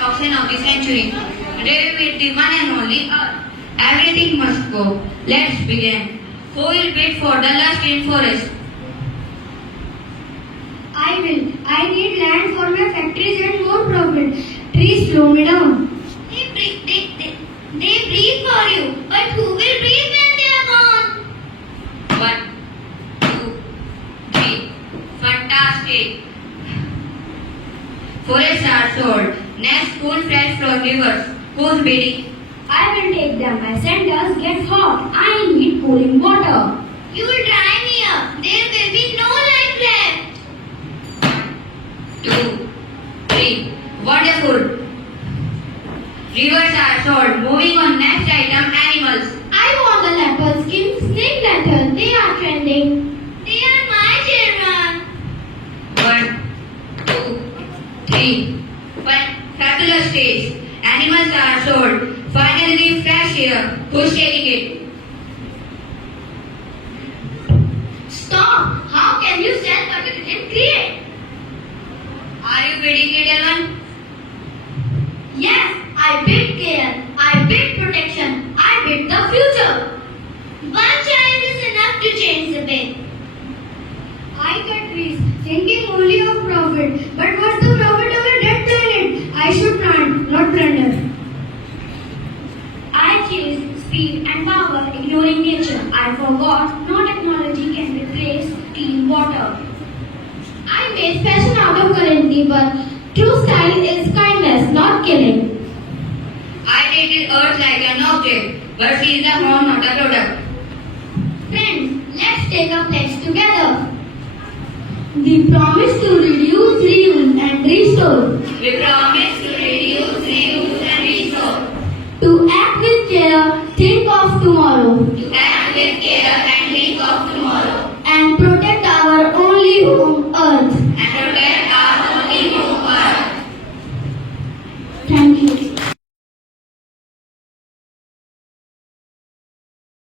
auction of the century. Today with the one and only Earth. Everything must go. Let's begin. Who will bid for the last green forest? I will. I need land for my factories and more profit. Please slow me down. They breathe for you, but who will breathe when they are gone? 1, 2, 3. Fantastic. Forests are sold. Next, cool fresh from rivers. Who's bidding? I will take them. My centers get hot. I need cooling water. You will dry me up. There will be no life left. 2, 3. Wonderful. Rivers are sold. Moving on next item, animals. I want the leopard skin snake lantern. They are trending. They are my children. 1, 2, 3. Fabulous taste. Animals are sold. Finally, fresh air. Who's taking it? Stop! How can you sell what you didn't create? Are you bidding, little one? Yes, I bid care. I bid protection. I bid the future. One child is enough to change the way. I cut trees, thinking only of profit. But what's the profit of a dead planet? I should plant, not plunder. I chase speed and power, ignoring nature. I forgot no technology can replace clean water. I made fashion out of currency, but true style is kindness, not killing. I treated Earth like an object, but she is a home, not a product. Friends, let's take a pledge together. We promise to reduce, reuse and restore. We promise to reduce, reuse and restore. To act with care, think of tomorrow. To act with care and think of tomorrow.